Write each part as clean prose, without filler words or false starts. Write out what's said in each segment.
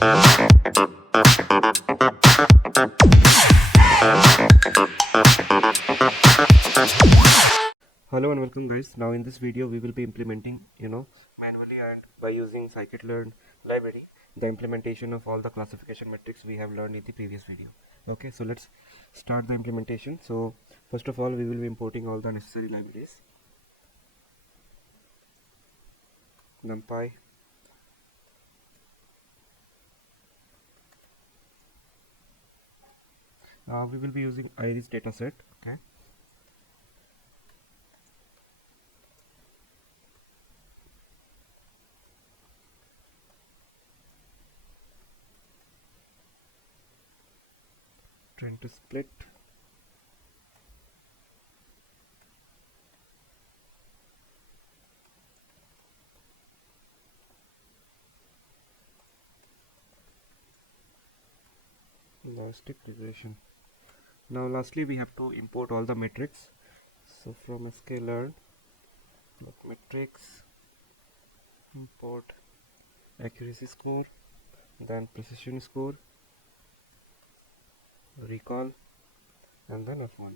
Hello and welcome guys. Now in this video we will be implementing manually and by using scikit-learn library the implementation of all the classification metrics we have learned in the previous video. Okay, so let's start the implementation. So first of all we will be importing all the necessary libraries: numpy, we will be using iris dataset. Okay, trying to split, elastic regression. Now lastly we have to import all the metrics. So from sklearn metrics, import accuracy score, then precision score, recall, and then F1.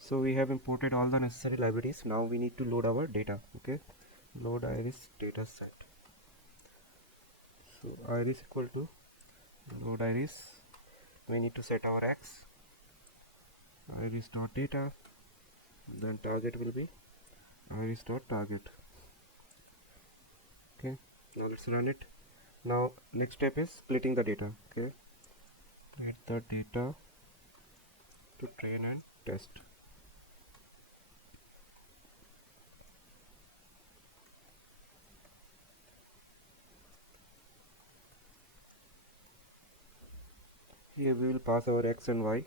So we have imported all the necessary libraries. Now we need to load our data. Okay, load iris data set. So iris equal to load iris. We need to set our x, iris dot data, then target will be iris dot target. Okay, now let's run it. Now next step is splitting the data. Okay, split the data to train and test. Here we will pass our x and y,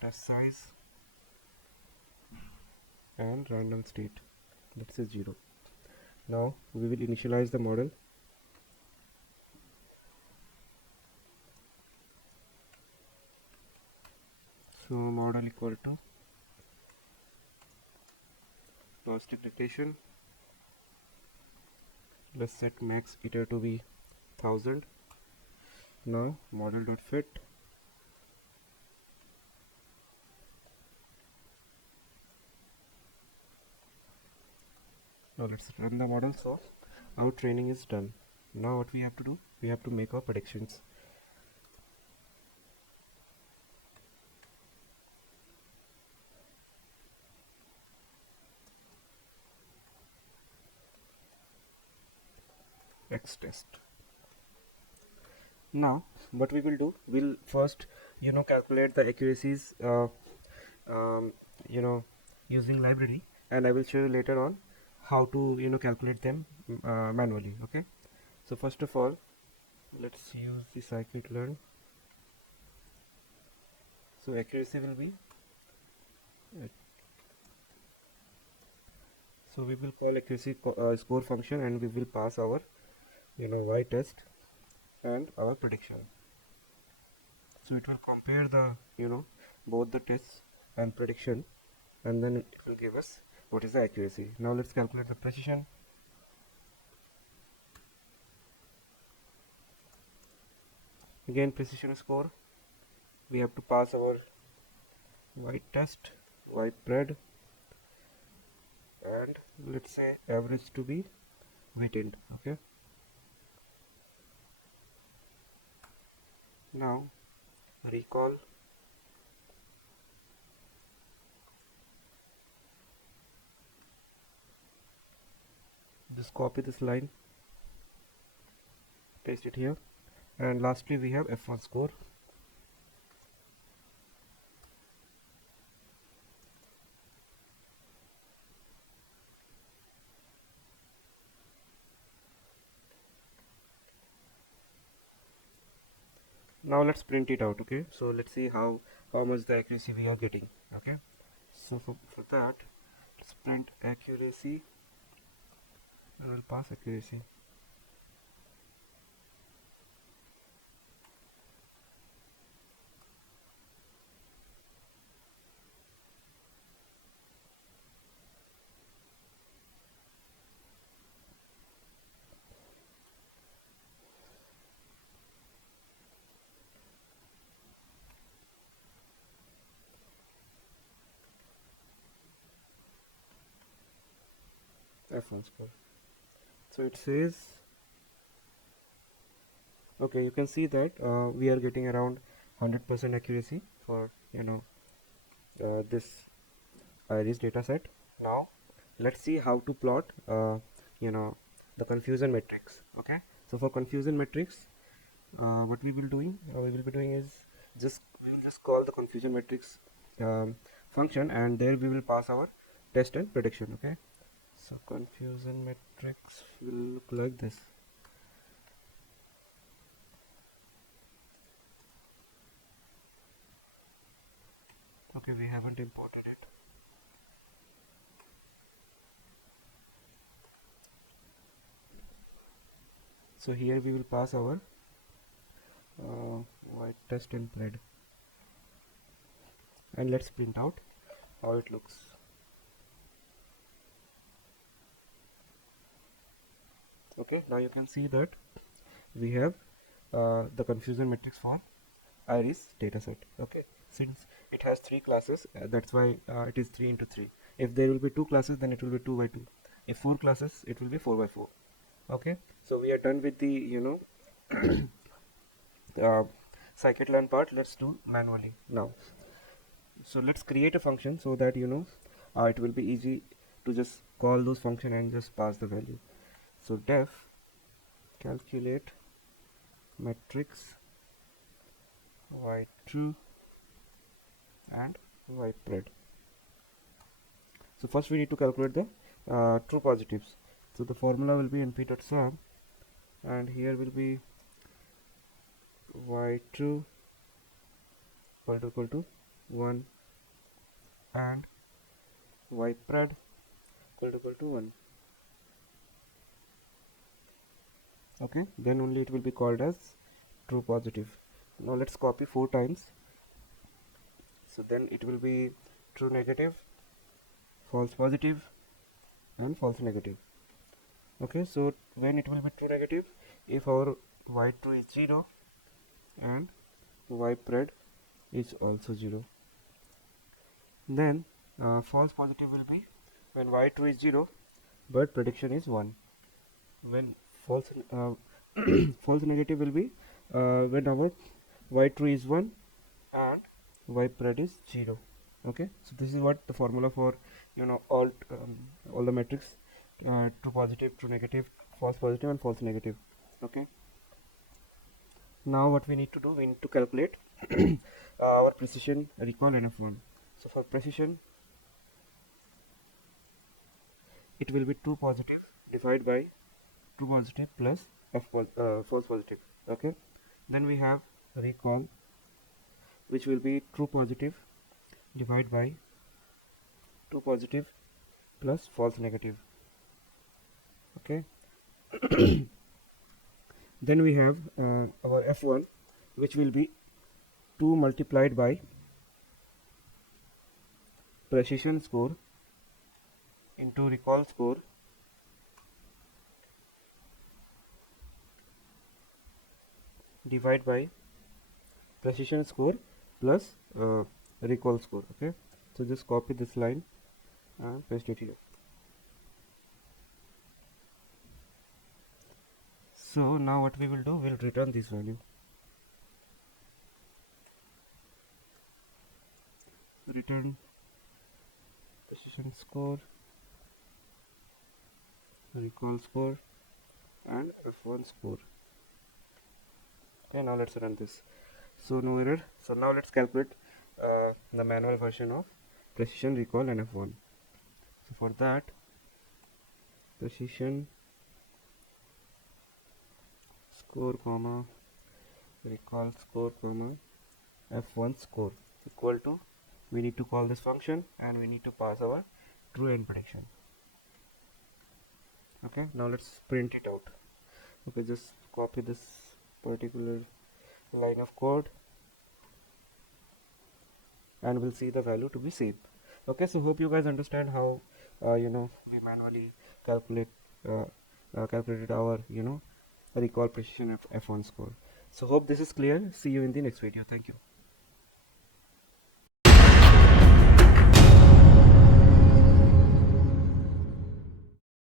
test size, and random state. Let's say 0. Now we will initialize the model. So model equal to plastic dictation. Let's set max iter to be 1000. Now model dot fit. Now let's run the model. So our training is done. Now what we have to do? We have to make our predictions. X test. Now what we will do? We'll first calculate the accuracies using library, and I will show you later on how to calculate them manually. Okay, so first of all let's use the scikit-learn. So accuracy will be so we will call accuracy score function, and we will pass our y test and our prediction. So it will compare the both the tests and prediction, and then it will give us what is the accuracy. Now let's calculate the precision. Again, precision score, we have to pass our y test, y pred, and let's say average to be weighted. Okay, now recall, just copy this line, paste it here, and lastly we have F1 score. Now let's print it out. Okay, so let's see how much the accuracy we are getting. Okay, so for that let's print accuracy, and we'll pass accuracy. F1 score. So it says, okay, you can see that we are getting around 100% accuracy for this iris data set. Now let's see how to plot you know the confusion matrix. Okay, so for confusion matrix, what we will be doing is we will just call the confusion matrix function, and there we will pass our test and prediction. Okay, so confusion matrix will look like this. Okay, we haven't imported it. So here we will pass our white test and pred, and let's print out how it looks. Okay, now you can see that we have the confusion matrix for iris dataset. Okay, since it has 3 classes, that's why it is 3 into 3. If there will be 2 classes, then it will be 2 by 2. If 4 classes, it will be 4 by 4. Okay, so we are done with the uh, scikit-learn part. Let's do manually now. So let's create a function so that it will be easy to just call those function and just pass the value. So def calculate matrix y true and y pred. So first we need to calculate the true positives. So the formula will be np.sum, and here will be y true equal to 1 and y pred equal to 1. Okay, then only it will be called as true positive. Now let's copy 4 times. So then it will be true negative, false positive, and false negative. Okay, so when it will be true negative, if our y true is 0 and y pred is also 0. Then false positive will be when y true is 0 but prediction is 1. When false false negative will be when our y true is 1 and y pred is 0. Okay, so this is what the formula for all the metrics: true positive, true negative, false positive, and false negative. Okay, now what we need to do, we need to calculate our precision, recall, and f1. So for precision, it will be true positive divided by true positive plus false positive. Okay, then we have recall, which will be true positive divided by true positive plus false negative. Okay, then we have our f1, which will be 2 multiplied by precision score into recall score divided by precision score plus recall score. Okay, so just copy this line and paste it here. So now what we will do, we'll return this value. Return precision score, recall score, and f1 score. Okay, now let's run this. So no error. So now let's calculate the manual version of precision, recall, and f1. So for that, precision score comma recall score comma f1 score equal to, we need to call this function and we need to pass our true and prediction. Okay, now let's print it out. Okay, just copy this particular line of code and we'll see the value to be same. Okay, so hope you guys understand how we manually calculate calculated our recall precision f1 score. So hope this is clear. See you in the next video. Thank you.